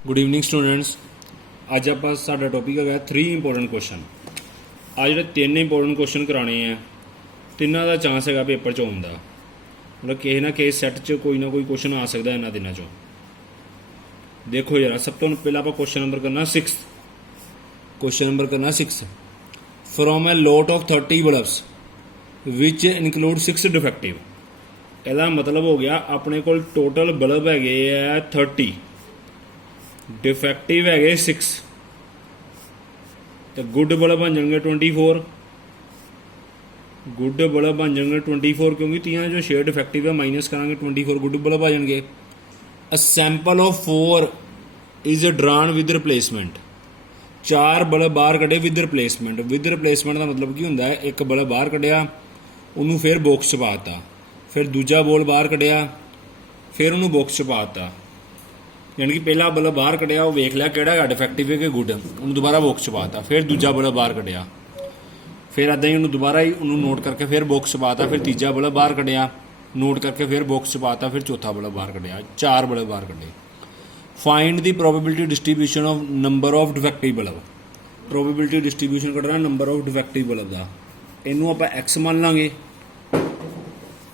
Good evening students. अज आप साडा topic है 3 इंपोर्टेंट क्वेश्चन। आज जो 3 इंपोर्टेंट क्वेश्चन कराने हैं, तिना का चांस है पेपर च आने का। मतलब किसी ना किसी सैट च कोई ना कोई क्वेश्चन आ सकता है इन्होंने दिनों चो। देखो जरा, सब तो पहले आप क्वेश्चन नंबर करना 6। क्वेश्चन नंबर करना 6। From a lot of 30 bulbs which include 6 defective. ਇਹਦਾ मतलब हो गया अपने को टोटल बल्ब है 30, डिफेक्टिव है 6, तो गुड बल्ब बन जाएंगे 24। गुड बल्ब बन जाएंगे 24 क्योंकि 30 जो 6 डिफेक्टिव है माइनस करेंगे 24 गुड बल्ब आ जाएंगे। A sample of 4 is drawn with replacement. 4 bulb बाहर कढ़े विद रिप्लेसमेंट। विद रिप्लेसमेंट का मतलब की होंगे, एक बल्ब बाहर कढ़िया उन्होंने फिर बॉक्स च पाता, फिर दूजा बॉल बाहर कढ़िया फिर उन्होंने बॉक्स च पाता। यानी कि पहला बल्ब बाहर कढ़िया वो वेख लिया कि डिफेक्टिव है कि गुड, उन्होंने दोबारा बॉक्स च पाता, फिर दूजा बल्ब बाहर कढ़िया, फिर इदा ही उन्होंने दोबारा ही उन्होंने नोट करके फिर बॉक्स च पाता, फिर तीजा बल्ब बाहर कढ़िया नोट करके फिर बॉक्स च पाता, फिर चौथा बल्ब बाहर कढ़िया। 4 बल्ब बाहर कढ़े। Find the probability distribution of number of defective bulb. Probability distribution कढ़ना नंबर ऑफ डिफेक्टिव बल्ब का। इनू आप एक्स मान लाँगे,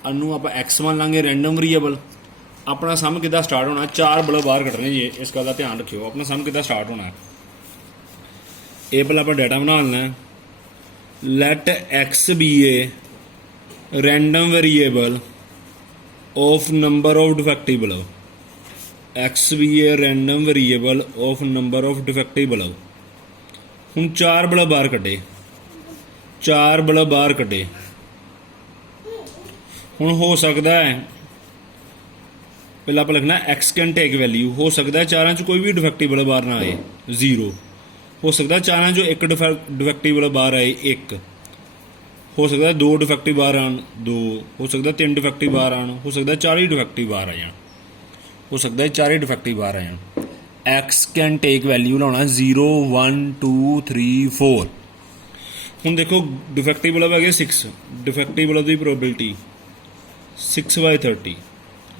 अनू आप एक्स मान लाँगे रैंडम वेरीएबल। अपना सम कि स्टार्ट होना, 4 बल्ब बाहर कटने जी, इस गल का ध्यान रखियो। अपना सम कि स्टार्ट होना, ये पहले आप डाटा बना लेना है। Let X be a random variable of number of defective bulb. X be a random variable of number of defective bulb. हुण 4 बल्ब बाहर कटे, 4 बल्ब बाहर कटे। हुण हो सकता है पहले आप लिखना एक्स कैन टेक वैल्यू। हो सकता है 4 च कोई भी डिफेक्टिव बल्ब बाहर ना आए, 0। हो सकता है 4 जो एक डिफेक्टिव बल्ब बाहर आए, 1। हो सकता है 2 डिफेक्टिव बाहर आन, 2। हो सकता है 3 डिफेक्टिव बाहर आन, हो सकता है 4 ही डिफेक्टिव बाहर आ जाए, हो सकता है 4 ही डिफेक्टिव बाहर आ जाए। एक्स कैन टेक वैल्यू लाना 0 1 2 3 4। हुण देखो डिफेक्टिव बल्ब है 6, डिफेक्टिव बल्ब की प्रोबेबिलिटी 6/30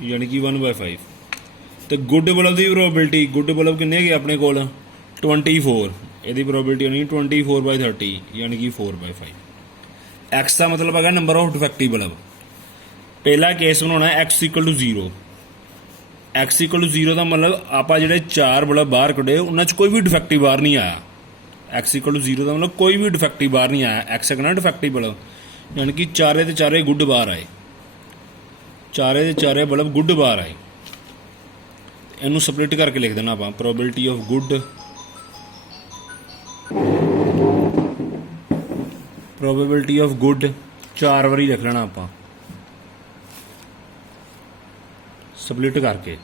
यानी कि 1/5। तो गुड बल्ब की प्रोबेबिलिटी, गुड बल्ब किन्ने गए अपने को 24, यदि प्रोबेबिलिटी होनी 24/30 यानी कि 4/5। एक्स का मतलब है नंबर ऑफ डिफेक्टिव बल्ब। पहला केस बनाना X equal to 0। X equal to 0 का मतलब आप जो 4 बल्ब बाहर कढ़े उन्होंने कोई भी डिफेक्टिव बाहर नहीं आया। एक्स इक्वल टू 0 का मतलब कोई भी डिफेक्टिव बाहर नहीं आया। एक्स कहना डिफेक्टिव बल्ब, यानी कि 4 के 4 गुड बाहर आए, 4 के 4 बल्ब गुड बाहर आए। इनू स्प्लिट करके लिख देना आप, probability of good, probability of good 4 बारी लिख लेना आप स्प्लिट करके।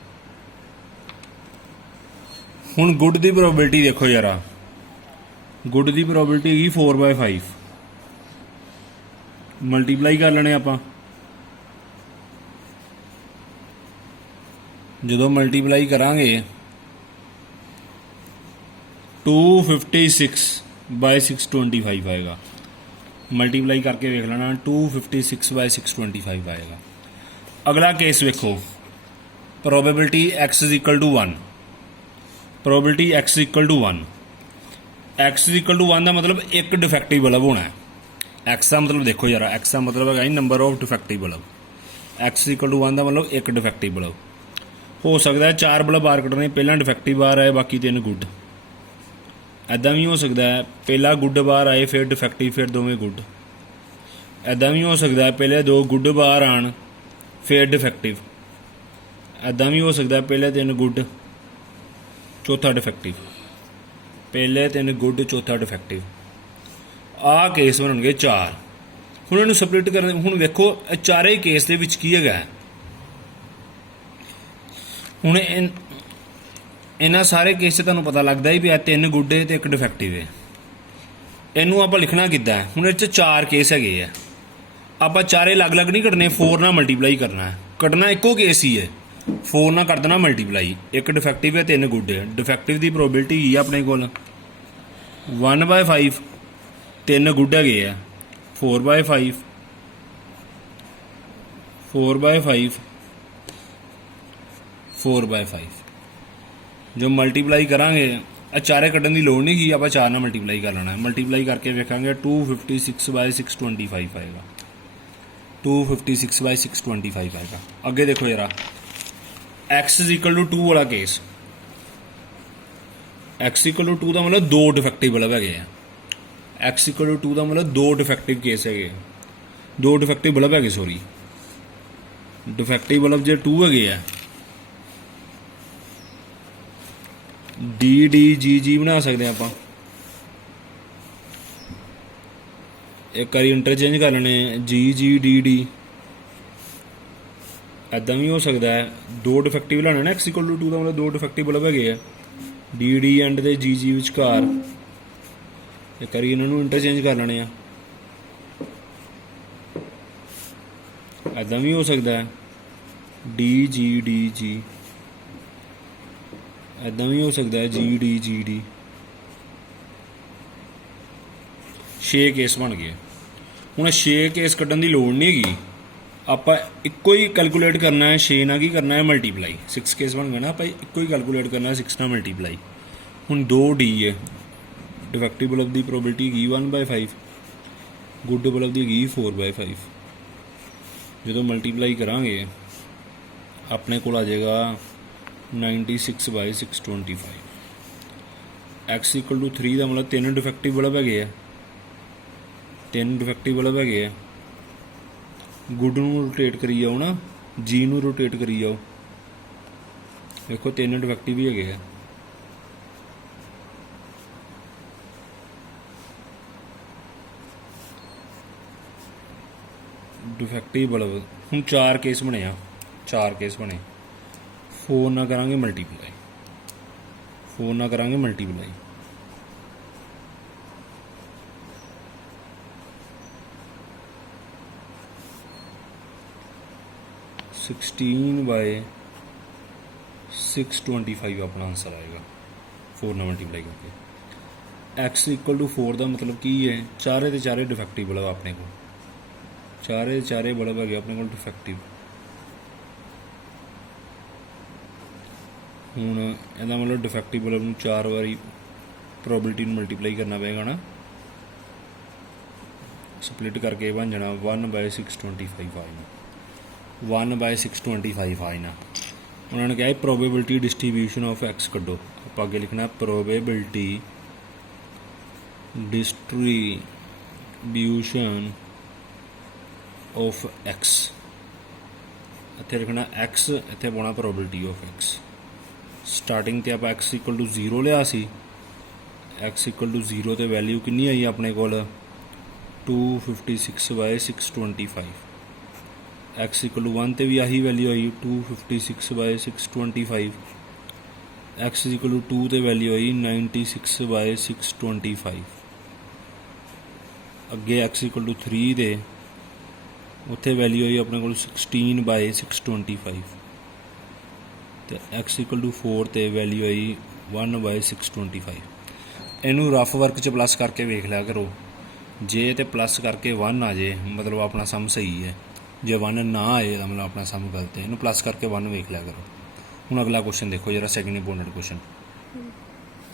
हुण गुड की प्रोबेबिलिटी देखो यार, गुड की प्रोबेबिलिटी हैगी 4/5। मल्टीप्लाई कर लेने आप, जो मल्टीप्लाई करांगे 256/625 आएगा। मल्टीप्लाई करके देख लेना 256/625 आएगा। अगला केस वेखो, probability X is equal to 1। Probability X equal to 1। X equal to 1 का मतलब एक डिफेक्टिव बल्ब होना है। एक्स का मतलब देखो यार, एक्स का मतलब है number of defective bulb. X equal to 1 का मतलब एक डिफेक्टिव बल्ब। हो सकता है 4 बल्ब बाहर कटने, पहला डिफेक्टिव बाहर आए बाकी 3 गुड। ऐदा भी हो सकता है पहला गुड बाहर आए फिर डिफेक्टिव फिर दोवें गुड। ऐदा भी हो सकता है पहले 2 गुड बाहर आन फिर डिफेक्टिव। ऐदा भी हो सकता है पहले 3 गुड चौथा डिफेक्टिव, पहले 3 गुड चौथा डिफेक्टिव। आ केस बनणगे 4। हुण इहनूं स्प्लिट करने, हुण वेखो चारे केस दे विच की हैगा। हुण इन्हां सारे केस से तुहानूं पता लगदा ही पिया 3 गुड है तो एक डिफेक्टिव है। इनू आप लिखना किद्दां है, हुण इह 4 केस हैगे आ, आप चारे अलग अलग नहीं कटने, 4 नाल मल्टीप्लाई करना है। कटना एको केस ही है, 4 नाल कर देना मल्टीप्लाई। एक डिफेक्टिव है 3 गुड है। डिफेक्टिव की प्रोबेबिलिटी ही अपने को 1/5, 3 गुड है 4/5, 4/5, 4/5। जो मल्टीप्लाई करांगे चारे कड्ढन की लोड़ नहीं की, आप 4 ਨਾਲ मल्टीप्लाई कर लेना है। मल्टीप्लाई करके वेखांगे 256/625 आएगा, 256/625 आएगा। अगे देखो जरा x = 2 वाला केस, x = 2 का मतलब 2 डिफेक्टिव बल्ब है। x = 2 का मतलब 2 डिफेक्टिव केस है, 2 डिफेक्टिव बल्ब है, सॉरी डिफेक्टिव बल्ब जो 2 है DDGG बना सकते हैं आप, एक बार इंटरचेंज कर लेने GGDD, ऐदा भी हो सकता है। 2 डिफेक्टिव लाने ना, x = 2 का मतलब 2 डिफेक्टिव बल्ब है, DD एंड ते GG विचकार, एक बार इन्होंने इंटरचेंज कर लेने, ऐदा भी हो सकता है DGDG, ऐदा भी हो सकता है GDGD। 6 केस बन गए। हुण 6 केस कड्ढन की लोड़ नहीं हैगी, आप इक्को ही कैलकुलेट करना है। 6 ना की करना है मल्टीप्लाई, 6 केस बन गए ना, आप इक्को ही कैलकुलेट करना है 6 ना मल्टीप्लाई। हुण 2D है, डिफेक्टिव बल्ब की प्रोबेबिलिटी हैगी 1/5, गुड बल्ब की हैगी 4/5। जो मल्टीप्लाई करांगे अपने को आ जाएगा 96/625। x = 3 का मतलब 3 डिफेक्टिव बल्ब है, 3 डिफेक्टिव बल्ब है। गुड नूं रोटेट करी जाओ ना, जी नूं रोटेट करी जाओ, देखो 3 डिफेक्टिव ही है। डिफेक्टिव बल्ब हुण 4 केस बने, 4 केस बने। 4 ना करांगे मल्टीप्लाई, 4 ना करांगे मल्टीप्लाई, (16/625) अपना आंसर आएगा 4 ना मल्टीप्लाई करके। x = 4 का मतलब की है, चारे के चारे डिफेक्टिव बल्ब अपने को, चारे के चारे बल्ब है अपने को डिफेक्टिव। हुण इहदा मतलब डिफेक्टिव बल्ब नूं 4 बारी प्रोबेबिलिटी मल्टीप्लाई करना पेगा ना, स्प्लिट करके बन जाना 1/625 आना, 1/625 आना। उन्होंने कहा प्रोबेबिलिटी डिस्ट्रीब्यूशन ऑफ x कड्डो, आप आगे लिखना प्रोबेबिलिटी डिस्ट्रीब्यूशन ऑफ x, इत्थे लिखना x, इत्थे पाना प्रोबेबिलिटी ऑफ x। स्टार्टिंग ते आप x = 0 लिया सी, x = 0 ते वैल्यू कितनी आई अपने कोल 256/625। x = 1 ते भी आही वैल्यू आई 256/625। x = 2 ते वैल्यू आई 96/625। अगे x = 3 ते उत्थे वैल्यू आई अपने को 16/625, तो x = 4 ते वैल्यू आई 1/625। इनू रफ वर्क च प्लस करके वेख लिया करो, जे तो प्लस करके 1 आ जाए मतलब अपना सम सही है, जे 1 ना आए तो मतलब अपना सम गलत है। इनू प्लस करके 1 वेख लिया करो। हूँ अगला क्वेश्चन देखो जरा, second important question.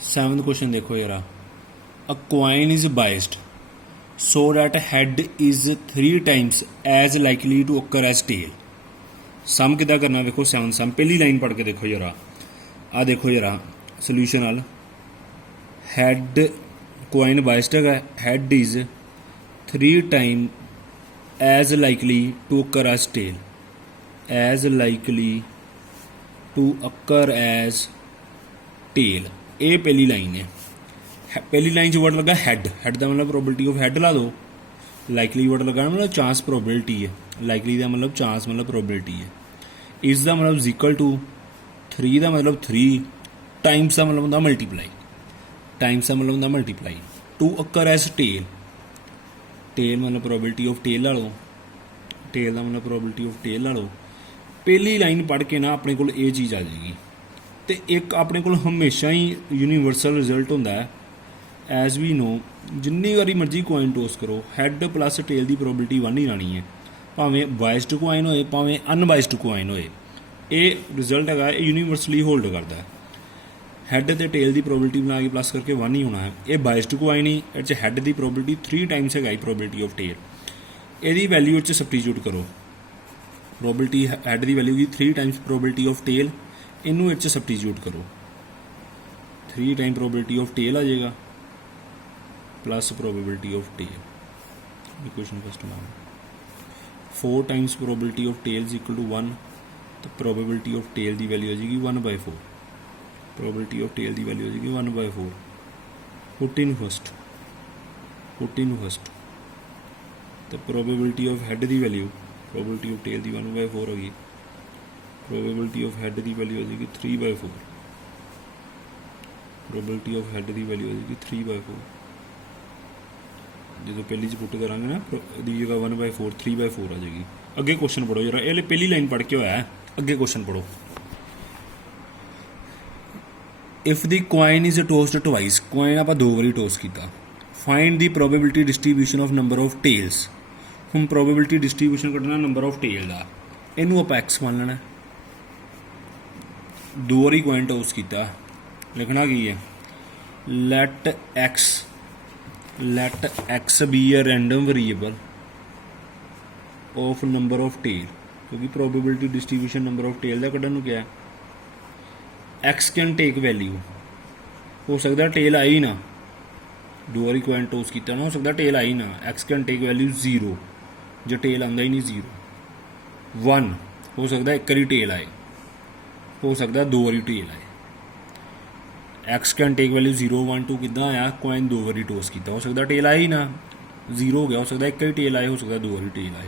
7th question देखो जरा, अ coin is biased so that head is 3 times as likely to occur as tail। सम किदा करना देखो, 7 सम पहली लाइन पढ़ के देखो जरा, आ देखो जरा सोल्यूशन वाल, हेड कॉइन बाइस्ड है, head is 3 time as likely to occur as tail, as likely to occur as tail. ये पहली लाइन है। पहली लाइन जो वर्ड लगा हैड, हैड का मतलब प्रोबेबिलिटी ऑफ हैड ला दो, लाइकली वर्ड लगा मतलब चांस प्रोबेबिलिटी है, लाइकली का मतलब चांस मतलब प्रोबेबिलिटी है। इस दा मतलब इक्वल टू 3 का मतलब 3 टाइम्स का मतलब होंगे मल्टीप्लाई, टाइम्स का मतलब होंगे मल्टीप्लाई टू अक्कर एज टेल, टेल मतलब प्रोबेबिलिटी ऑफ टेल ला लो, टेल का मतलब प्रोबेबिलिटी ऑफ टेल ला लो। पहली लाइन पढ़ के ना अपने को ये चीज़ आ जाएगी। तो एक अपने को हमेशा ही यूनीवर्सल रिजल्ट होंदा है, एज वी नो जिन्नी बारी मर्जी कॉइन टॉस करो हैड प्लस टेल की प्रोबेबिलिटी 1 ही आनी है, भावें बाइस्ड कॉइन होए भावें अनबाइस्ड कॉइन होए। ये रिजल्ट है यूनीवर्सली होल्ड करता है। ਹੈਡ ਤੇ ਟੇਲ ਦੀ ਪ੍ਰੋਬੇਬਿਲਿਟੀ ਬਣਾ ਕੇ ਪਲੱਸ ਕਰਕੇ 1 ਹੀ ਹੋਣਾ ਹੈ। ਇਹ ਬਾਇਸਡ ਕੋ ਆਈ ਨਹੀਂ, ਇਹ 'ਚ ਹੈਡ ਦੀ ਪ੍ਰੋਬੇਬਿਲਿਟੀ 3 ਟਾਈਮਸ ਹੈਗਾ ਪ੍ਰੋਬੇਬਿਲਿਟੀ ਆਫ ਟੇਲ। ਇਹਦੀ ਵੈਲਿਊ 'ਚ ਸਬਸਟੀਟਿਊਟ ਕਰੋ, probability head the value the 3 Times probability of tail, ਇਹਨੂੰ ਇਹ 'ਚ ਸਬਸਟੀਟਿਊਟ ਕਰੋ। 3 ਟਾਈਮ ਪ੍ਰੋਬੇਬਿਲਿਟੀ ਆਫ ਟੇਲ ਆ ਜਾਏਗਾ plus probability of tail equation first मान 4 times probability of tail is equal to 1 तो प्रोबेबिलिटी ऑफ टेल की वैल्यू आ जाएगी 1/4। प्रोबेबिलिटी ऑफ टेल की वैल्यू आ जाएगी 1/4। 14 फर्स्ट तो प्रोबेबिलिटी ऑफ हैड की वैल्यू प्रोबेबिलिटी ऑफ टेल की 1/4 होगी। प्रोबेबिलिटी ऑफ हैड की वैल्यू आ जाएगी 3/4। प्रोबेबिलिटी ऑफ हैड की वैल्यू आ जाएगी 3/4। जो पहली च पुट करा ना दी जगह 1/4 3/4 आ जाएगी। अगे क्वेश्चन पढ़ो जरा, ये पहली लाइन पढ़ के होया है, अगे क्वेश्चन पढ़ो। If the coin is tossed twice, coin आप 2 बारी टोस किया, find the probability distribution of number of tails. हम प्रोबेबिलिटी डिस्ट्रीब्यूशन कढ़ना नंबर ऑफ टेल का, इनू आप एक्स मान लेना। 2 बारी कॉइन टोस किया, लिखना की है let x be a random variable of number of tail, क्योंकि probability distribution number of tail का कढ़न क्या है, x can take value, हो सकता है टेल आई ना, 2 बारी कॉइन टोस किया ना, हो सकता है टेल आई ना, x can take value 0 जो टेल आंदा ही नहीं 0। 1 हो सकता है 1 बारी टेल आए, हो सकता है 2 बारी टेल आए। एक्स कैन टेक वैल्यू 0 1 2 किदा आया, कॉइन 2 बारी टोस किया, हो सकता टेल आया ही ना, 0 हो गया, हो सकता 1 ही टेल आए, हो सकता 2 बारी टेल आए।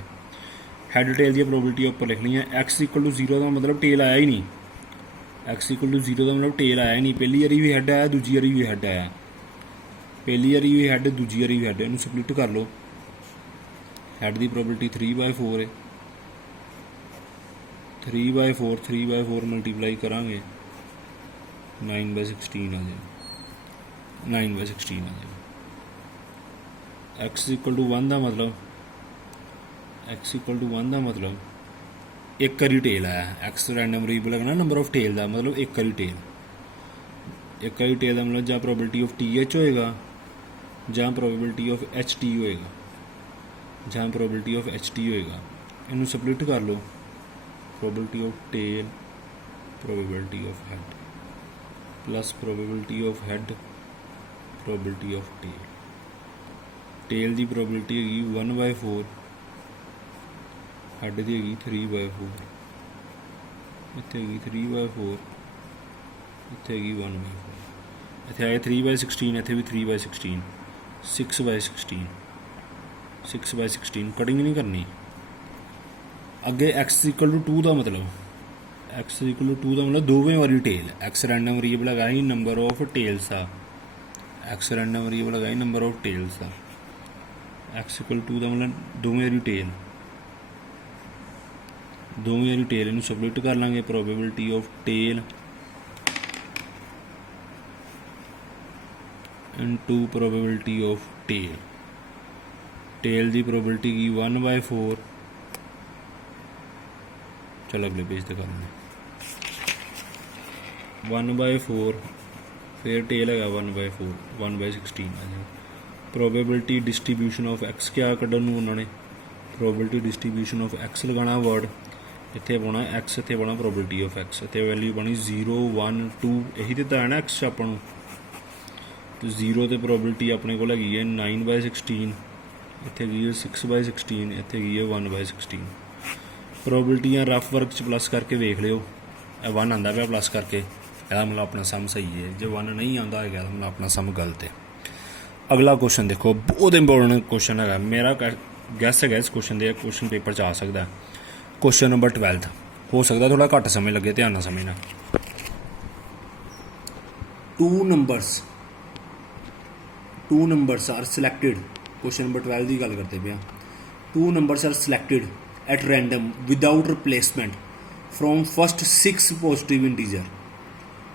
हैड टेल की प्रोबेबिलिटी ऊपर लिखनी है। एक्स इक्वल टू 0 का मतलब टेल आया ही नहीं, एक्स इक्वल टू 0 का मतलब टेल आया ही नहीं। पहली बारी भी हैड आया, दूजी बारी भी हैड आया, पहली बारी भी हैड दूजी बारी भी हैड, इन्हू स्प्लिट कर लो। हैड की प्रोबेबिलिटी 3/4 है, 3/4 मल्टीप्लाई करांगे 9/16 आ जाए, 9/16 आ जाए। एक्स इक्वल टू 1 का मतलब, एक्स इक्वल टू 1 का मतलब 1 बारी टेल आया, एक्स रैंडम वेरिएबल है ना नंबर ऑफ टेल का मतलब 1 बारी टेल, 1 बारी टेल का मतलब ਜਾਂ प्रोबेबिलिटी ऑफ TH होएगा ਜਾਂ प्रोबेबिलिटी ऑफ HT होएगा, ਜਾਂ प्रोबेबिलिटी ऑफ HT होएगा। इनू स्प्लिट कर लो, probability of tail probability of head plus probability of head probability of tail. Tail की प्रोबेबिलिटी हैगी 1/4, हैड की हैगी 3/4, इत्थे हैगी 3/4, इत्थे हैगी 1/4, इत्थे आए 3/16, इत्थे भी 3/16, 6/16, 6/16 कटिंग नहीं करनी। अगे एक्स इक्वल टू 2 का मतलब, एक्स इक्वल टू 2 का मतलब 2 बारी टेल, एक्स रैंडम वेरिएबल है ही नंबर ऑफ टेल्स का, एक्स रैंडम वेरिएबल है ही नंबर ऑफ टेल्स का। एक्स इक्वल टू का मतलब 2 बारी टेल, 2 बारी टेल, इनू स्प्लिट कर लाँगे। Probability of tail into probability of tail, tail की प्रोबेबिलिटी की 1/4। चल अगले पेज तक करना 1/4, फिर टेल है 1/4, 1/16 आ जाए। प्रोबेबिलिटी डिस्ट्रीब्यूशन ऑफ एक्स क्या कढ़न उन्होंने, प्रोबेबिलिटी डिस्ट्रीब्यूशन ऑफ एक्स लगाना वर्ड, इतने पाना एक्स, इतने पाना प्रोबेबिलिटी ऑफ एक्स, इतने वैल्यू बनी 0 1 2, यही तो है ना एक्स अपन तो 0 तो प्रोबेबिलिटी अपने को हैगी है 9/16, इतने हैगी है 6/16, इतने हैगी है 1/16। प्रोबेबिलिटियाँ रफ वर्क च प्लस करके वेख लियो, 1 आंदा पाया प्लस करके, यदा मतलब अपना सम सही है, जो 1 नहीं आता है मतलब अपना सम गलत है। अगला क्वेश्चन देखो, बहुत इंपॉर्टेंट क्वेश्चन है, मेरा गैस है इस क्वेश्चन के क्वेश्चन पेपर च आ सकता है। क्वेश्चन नंबर 12 हो सकता थोड़ा घट समय लगे, ध्यान नाल समझना। 2 numbers are selected, question number 12 की गल करते पे। 2 numbers are selected at random without replacement from first 6 positive integer,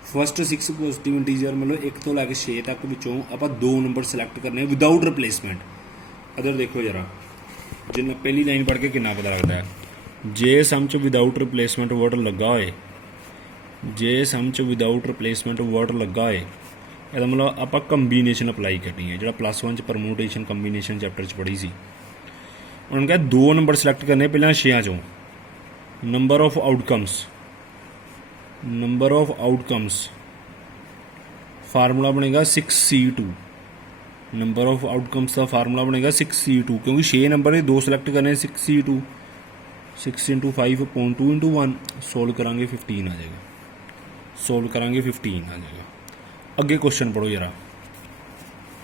first 6 positive integer मतलब 1 तो लैके 6 तक विचों आप 2 नंबर सिलेक्ट करने विदाउट रिप्लेसमेंट। अगर देखो जरा जिन्ना पहली लाइन पढ़ के कितना पता लगता है, जे सम च विदाउट रिप्लेसमेंट वर्ड लगा होए जे सम च विदाउट रिप्लेसमेंट वर्ड लगा है ਇਹਦਾ ਮਤਲਬ ਆਪਾਂ ਕੰਬੀਨੇਸ਼ਨ ਅਪਲਾਈ ਕਰਨੀ ਹੈ, ਜਿਹੜਾ +1 ਚ ਪਰਮੂਟੇਸ਼ਨ ਕੰਬੀਨੇਸ਼ਨ ਚੈਪਟਰ ਚ ਪੜ੍ਹੀ ਸੀ। ਉਹਨਾਂ ਨੇ ਕਿਹਾ 2 ਨੰਬਰ ਸਿਲੈਕਟ ਕਰਨੇ ਪਹਿਲਾਂ 6 ਚੋਂ। ਨੰਬਰ ਆਫ ਆਊਟਕਮਸ ਫਾਰਮੂਲਾ ਬਣੇਗਾ 6C2। Number of outcomes the formula ਬਣੇਗਾ 6C2 ਕਿਉਂਕਿ 6 ਨੰਬਰ ਇਹ 2 ਸਿਲੈਕਟ ਕਰਨੇ 6C2 6 × 5 0.2 × 1 ਸੋਲਵ ਕਰਾਂਗੇ 15 ਆ ਜਾਏਗਾ। ਸੋਲਵ ਕਰਾਂਗੇ 15 ਆ ਜਾਏਗਾ। ਅੱਗੇ ਕੁਐਸਚਨ ਪੜ੍ਹੋ ਜਰਾ।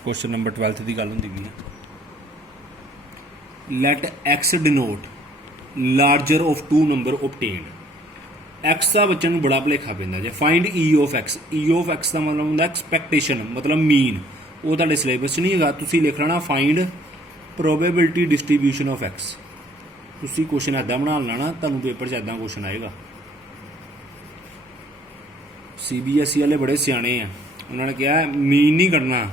ਕੁਐਸਚਨ ਨੰਬਰ 12th ਦੀ ਗੱਲ ਹੁੰਦੀ ਵੀ let x denote larger of 2 number obtained. x ਦਾ ਬੱਚਿਆਂ ਨੂੰ ਬੜਾ ਭੁਲੇਖਾ ਪੈਂਦਾ ਜੇ। Find e of x। e of x ਦਾ ਮਤਲਬ ਹੁੰਦਾ ਐਕਸਪੈਕਟੇਸ਼ਨ, ਮਤਲਬ ਮੀਨ। ਉਹ ਤੁਹਾਡੇ ਸਿਲੇਬਸ 'ਚ ਨਹੀਂ ਹੈਗਾ। ਤੁਸੀਂ ਲਿਖ ਲੈਣਾ find probability distribution of x। ਤੁਸੀਂ ਕੁਐਸਚਨ ਇੱਦਾਂ ਬਣਾ ਲੈਣਾ, ਤੁਹਾਨੂੰ ਪੇਪਰ 'ਚ ਇੱਦਾਂ ਕੁਐਸਚਨ ਆਏਗਾ। CBSE ਵਾਲੇ ਬੜੇ ਸਿਆਣੇ ਆ, ਉਹਨਾਂ ਨੇ ਕਿਹਾ ਮੀਨ ਨਹੀਂ ਕੱਢਣਾ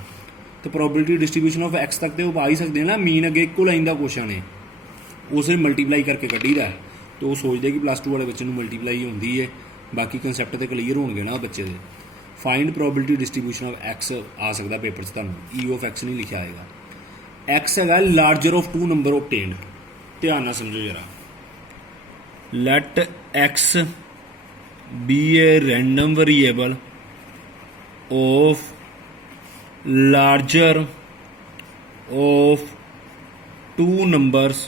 ਤੇ ਪ੍ਰੋਬੇਬਿਲਿਟੀ ਡਿਸਟਰੀਬਿਊਸ਼ਨ ਆਫ x ਤੱਕ ਤੇ ਉਹ ਪਾ ਹੀ ਸਕਦੇ ਨਾ। ਮੀਨ ਅੱਗੇ ਇੱਕੋ ਲਾਈਨ ਦਾ ਕੁਐਸਚਨ ਹੈ, ਉਸੇ ਮਲਟੀਪਲਾਈ ਕਰਕੇ ਕੱਢੀਦਾ। ਤੇ ਉਹ ਸੋਚਦੇ ਕਿ +2 ਵਾਲੇ ਬੱਚੇ ਨੂੰ ਮਲਟੀਪਲਾਈ ਹੁੰਦੀ ਹੈ, ਬਾਕੀ ਕਨਸੈਪਟ ਤੇ ਕਲੀਅਰ ਹੋਣਗੇ ਨਾ ਬੱਚੇ ਦੇ। Find probability distribution of x ਆ ਸਕਦਾ ਪੇਪਰ 'ਚ ਤੁਹਾਨੂੰ। e ਆਫ x ਨਹੀਂ ਲਿਖਿਆ ਆਏਗਾ। x ਹੈਗਾ ਲਾਰਜਰ ਆਫ 2 ਨੰਬਰ ਓਬਟੇਨਡ। ਧਿਆਨ ਨਾਲ ਸਮਝੋ ਜਰਾ। Let x be a random variable of larger of 2 numbers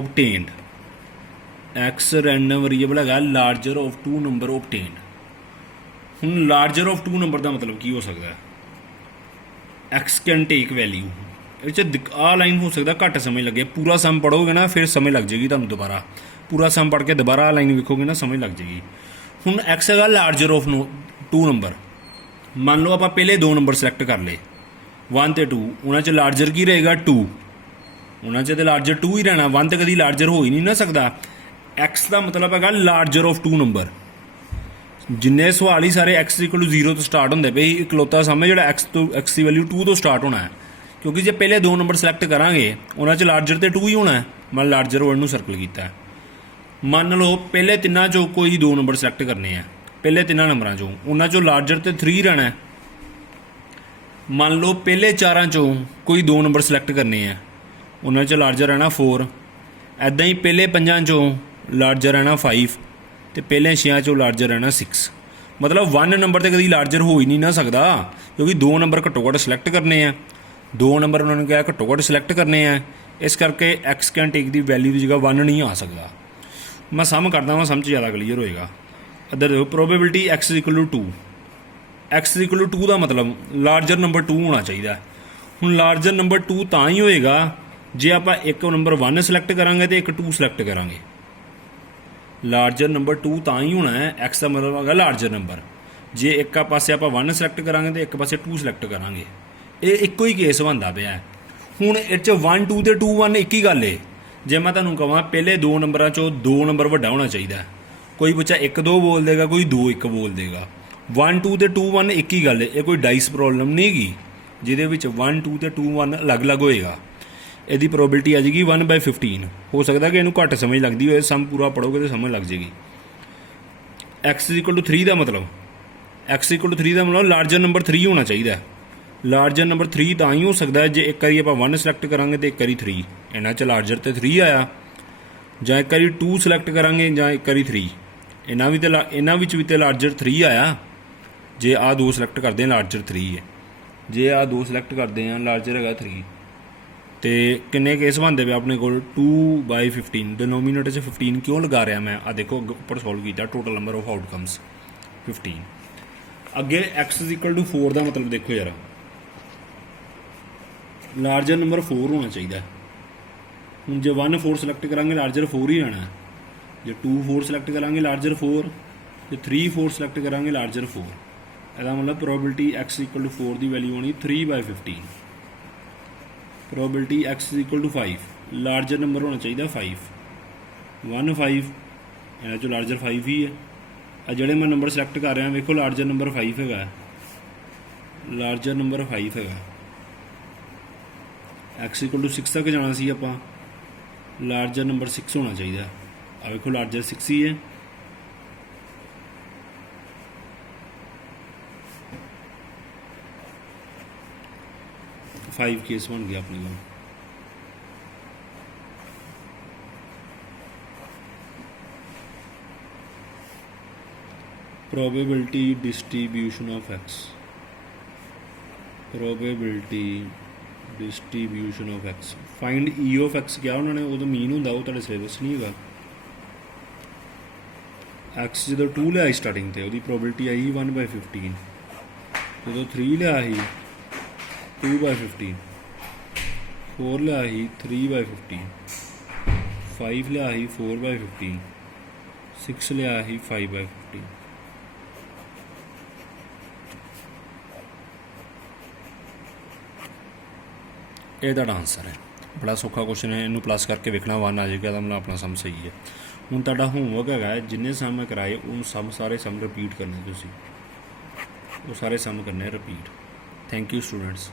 obtained। x random variable ਹੈਗਾ larger of 2 number obtained। ਹੁਣ larger of 2 number ਦਾ ਮਤਲਬ ਕੀ ਹੋ ਸਕਦਾ ਹੈ? x can take value। ਇਹ 'ਚ ਆਹ ਲਾਈਨ ਹੋ ਸਕਦਾ ਘੱਟ ਸਮਝ ਲੱਗੇ। ਪੂਰਾ ਸਮ ਪੜ੍ਹੋਗੇ ਨਾ ਫਿਰ ਸਮਝ ਲੱਗ ਜਾਏਗੀ ਤੁਹਾਨੂੰ। ਦੁਬਾਰਾ ਪੂਰਾ ਸਮ ਪੜ੍ਹ ਕੇ ਦੁਬਾਰਾ ਆਹ ਲਾਈਨ ਵੇਖੋਗੇ ਨਾ ਸਮਝ ਲੱਗ ਜਾਏਗੀ। ਹੁਣ x ਹੈਗਾ ਲਾਰਜਰ ਆਫ 2 ਨੰਬਰ। ਮੰਨ ਲਓ ਆਪਾਂ ਪਹਿਲੇ 2 ਨੰਬਰ ਸਿਲੈਕਟ ਕਰ ਲਏ 1 ਤੇ 2। ਉਹਨਾਂ 'ਚ ਲਾਰਜਰ ਕੀ ਰਹੇਗਾ 2। ਉਹਨਾਂ 'ਚ ਤਾਂ ਲਾਰਜਰ 2 ਹੀ ਰਹਿਣਾ। 1 ਤਾਂ ਕਦੀ ਲਾਰਜਰ ਹੋ ਹੀ ਨਹੀਂ ਨਾ ਸਕਦਾ। x ਦਾ ਮਤਲਬ ਹੈਗਾ ਲਾਰਜਰ ਆਫ 2 ਨੰਬਰ। ਜਿੰਨੇ ਸਵਾਲ ਹੀ ਸਾਰੇ x = 0 ਤੋਂ ਸਟਾਰਟ ਹੁੰਦੇ ਪਏ। ਇਕਲੌਤਾ ਸਮ ਹੈ ਜਿਹੜਾ x ਦੀ ਵੈਲਿਊ 2 ਤੋਂ ਸਟਾਰਟ ਹੋਣਾ ਹੈ, ਕਿਉਂਕਿ ਜੇ ਪਹਿਲੇ 2 ਨੰਬਰ ਸਿਲੈਕਟ ਕਰਾਂਗੇ ਉਹਨਾਂ 'ਚ ਲਾਰਜਰ ਤੇ 2 ਹੀ ਹੋਣਾ ਹੈ। ਮੈਂ ਲਾਰਜਰ ਵਰਡ ਨੂੰ ਸਰਕਲ ਕੀਤਾ। ਮੰਨ ਲਓ ਪਹਿਲੇ 3 ਚੋਂ ਕੋਈ 2 ਨੰਬਰ ਸਿਲੈਕਟ ਕਰਨੇ ਆ। ਪਹਿਲੇ 3 ਨੰਬਰਾਂ ਚੋਂ ਉਹਨਾਂ ਚੋਂ ਲਾਰਜਰ ਤੇ 3 ਰਹਿਣਾ। ਮੰਨ ਲਓ ਪਹਿਲੇ 4 ਚੋਂ ਕੋਈ 2 ਨੰਬਰ ਸਿਲੈਕਟ ਕਰਨੇ ਆ, ਉਹਨਾਂ 'ਚ ਲਾਰਜਰ ਰਹਿਣਾ 4। ਇੱਦਾਂ ਹੀ ਪਹਿਲੇ 5 ਚੋਂ ਲਾਰਜਰ ਰਹਿਣਾ 5 ਤੇ ਪਹਿਲੇ 6 ਚੋਂ ਲਾਰਜਰ ਰਹਿਣਾ 6। ਮਤਲਬ 1 ਨੰਬਰ ਤੇ ਕਦੀ ਲਾਰਜਰ ਹੋ ਹੀ ਨਹੀਂ ਨਾ ਸਕਦਾ, ਕਿਉਂਕਿ 2 ਨੰਬਰ ਘੱਟੋ ਘੱਟ ਸਿਲੈਕਟ ਕਰਨੇ ਆ। 2 ਨੰਬਰ ਉਹਨਾਂ ਨੇ ਕਿਹਾ ਘੱਟੋ ਘੱਟ ਸਿਲੈਕਟ ਕਰਨੇ ਆ। ਇਸ ਕਰਕੇ x can take the value ਦੀ ਜਗ੍ਹਾ 1 ਨਹੀਂ ਆ ਸਕਦਾ। ਮੈਂ ਸਮ ਕਰਦਾ ਵਾਂ, ਸਮ 'ਚ ਜ਼ਿਆਦਾ ਕਲੀਅਰ ਹੋਏਗਾ। ਇੱਧਰ ਦੇਖੋ ਪ੍ਰੋਬੇਬਿਲਿਟੀ x = 2। x = 2 ਦਾ ਮਤਲਬ ਲਾਰਜਰ ਨੰਬਰ 2 ਹੋਣਾ ਚਾਹੀਦਾ। ਹੁਣ ਲਾਰਜਰ ਨੰਬਰ 2 ਤਾਂ ਹੀ ਹੋਏਗਾ ਜੇ ਆਪਾਂ ਇੱਕ ਨੰਬਰ 1 ਸਿਲੈਕਟ ਕਰਾਂਗੇ ਤੇ ਇੱਕ 2 ਸਿਲੈਕਟ ਕਰਾਂਗੇ। ਲਾਰਜਰ ਨੰਬਰ 2 ਤਾਂ ਹੀ ਹੋਣਾ ਹੈ। x ਦਾ ਮਤਲਬ ਹੈਗਾ ਲਾਰਜਰ ਨੰਬਰ। ਜੇ ਇੱਕ ਪਾਸੇ ਆਪਾਂ 1 ਸਿਲੈਕਟ ਕਰਾਂਗੇ ਤੇ ਇੱਕ ਪਾਸੇ 2 ਸਿਲੈਕਟ ਕਰਾਂਗੇ। ਇਹ ਇੱਕੋ ਹੀ ਕੇਸ ਬਣਦਾ ਪਿਆ। ਹੁਣ ਇਹ 'ਚ 1 2 ਤੇ 2 1 ਇੱਕ ਹੀ ਗੱਲ ਏ। ਜੇ ਮੈਂ ਤੁਹਾਨੂੰ ਕਹਾਂ ਪਹਿਲੇ 2 ਨੰਬਰਾਂ 'ਚੋਂ 2 ਨੰਬਰ ਵੱਡਾ ਹੋਣਾ ਚਾਹੀਦਾ, ਕੋਈ ਬੱਚਾ 1 2 ਬੋਲ ਦੇਗਾ, ਕੋਈ 2 1 ਬੋਲ ਦੇਗਾ। 1 2 ਤੇ 2 1 ਇੱਕ ਹੀ ਗੱਲ ਹੈ। ਇਹ ਕੋਈ ਡਾਈਸ ਪ੍ਰੋਬਲਮ ਨਹੀਂ ਹੈਗੀ ਜਿਹਦੇ ਵਿੱਚ 1 2 ਤੇ 2 1 ਅਲੱਗ-ਅਲੱਗ ਹੋਏਗਾ। ਇਹਦੀ ਪ੍ਰੋਬੇਬਿਲਿਟੀ ਆ ਜਾਏਗੀ 1/15। ਹੋ ਸਕਦਾ ਕਿ ਇਹਨੂੰ ਘੱਟ ਸਮਝ ਲੱਗਦੀ ਹੋਏ, ਸਮ ਪੂਰਾ ਪੜ੍ਹੋਗੇ ਤਾਂ ਸਮਝ ਲੱਗ ਜਾਏਗੀ। x = 3 ਦਾ ਮਤਲਬ ਲਾਰਜਰ ਨੰਬਰ 3 ਹੋਣਾ ਚਾਹੀਦਾ। ਲਾਰਜਰ ਨੰਬਰ 3 ਤਾਂ ਹੀ ਹੋ ਸਕਦਾ ਜੇ ਇੱਕ ਵਾਰੀ ਆਪਾਂ 1 ਸਿਲੈਕਟ ਕਰਾਂਗੇ ਤੇ ਇੱਕ ਵਾਰੀ 3। ਇਹਨਾਂ 'ਚ ਲਾਰਜਰ ਤੇ 3 ਆਇਆ, ਜਾਂ ਇੱਕ ਵਾਰੀ 2 ਸਿਲੈਕਟ ਕਰਾਂਗੇ ਜਾਂ ਇੱਕ ਵਾਰੀ 3। ਇਹਨਾਂ ਵਿੱਚ ਵੀ ਤਾਂ ਲਾਰਜਰ 3 ਆਇਆ। ਜੇ ਆਹ 2 ਸਿਲੈਕਟ ਕਰਦੇ ਹਾਂ ਲਾਰਜਰ 3 ਹੈ। ਜੇ ਆਹ 2 ਸਿਲੈਕਟ ਕਰਦੇ ਹਾਂ ਲਾਰਜਰ ਹੈਗਾ 3। ਤੇ ਕਿੰਨੇ ਕੇਸ ਬਣਦੇ ਪਏ ਆਪਣੇ ਕੋਲ 2/15। ਡਿਨੋਮੀਨੇਟਰ 'ਚ 15 ਕਿਉਂ ਲਗਾ ਰਿਹਾ ਮੈਂ? ਆਹ ਦੇਖੋ ਉੱਪਰ ਸੋਲਵ ਕੀਤਾ। Total number of outcomes 15। ਅੱਗੇ x = 4 ਦਾ ਮਤਲਬ ਦੇਖੋ ਯਾਰ, ਲਾਰਜਰ ਨੰਬਰ 4 ਹੋਣਾ ਚਾਹੀਦਾ। ਹੁਣ ਜੇ 1 4 ਸਿਲੈਕਟ ਕਰਾਂਗੇ ਲਾਰਜਰ 4 ਹੀ ਰਹਿਣਾ। ਜੇ 2 4 ਸਿਲੈਕਟ ਕਰਾਂਗੇ ਲਾਰਜਰ 4, ਜੇ 3 4 ਸਿਲੈਕਟ ਕਰਾਂਗੇ ਲਾਰਜਰ 4। ਇਹਦਾ ਮਤਲਬ ਪ੍ਰੋਬੇਬਿਲਿਟੀ x = 4 ਦੀ ਵੈਲਿਊ ਹੋਣੀ 3/15। Probability x = 5। ਲਾਰਜਰ ਨੰਬਰ ਹੋਣਾ ਚਾਹੀਦਾ 5। 1 5 ਇਹਨਾਂ 'ਚੋਂ ਲਾਰਜਰ 5 ਹੀ ਹੈ। ਆ ਜਿਹੜੇ ਮੈਂ ਨੰਬਰ ਸਿਲੈਕਟ ਕਰ ਰਿਹਾ ਵੇਖੋ ਲਾਰਜਰ ਨੰਬਰ 5 ਹੈਗਾ। ਲਾਰਜਰ ਨੰਬਰ 5 ਹੈਗਾ। x = 6 ਤੱਕ ਜਾਣਾ ਸੀ ਆਪਾਂ, ਲਾਰਜਰ ਨੰਬਰ 6 ਹੋਣਾ ਚਾਹੀਦਾ। ਆ ਵੇਖੋ ਲਾਰਜਰ 6 ਹੀ ਹੈ। 5 केस बन गया अपने को। Probability distribution of x, probability distribution of x, find E of x क्या उन्होंने, वो तो मीन होंगे, वो तो सिलेबस नहीं होगा। एक्स जो 2 लिया स्टार्टिंग से वो प्रोबेबिलिटी आई 1/15, जो 3 लिया ही 2/15, 4 लिया ही 3/15, 5 लिया ही 4/15, 6 लिया ही 5/15। ये ਤੁਹਾਡਾ आंसर है। बड़ा सौखा क्वेश्चन है, इनू प्लस करके वेखना 1 आ जाएगा तो मतलब अपना सम सही है। ਹੁਣ ਤੁਹਾਡਾ ਹੋਮਵਰਕ ਹੈਗਾ जिन्ने सम मैं कराए उन सम सारे सम रिपीट करने तुसी, वो सारे सम करने रिपीट। Thank you students.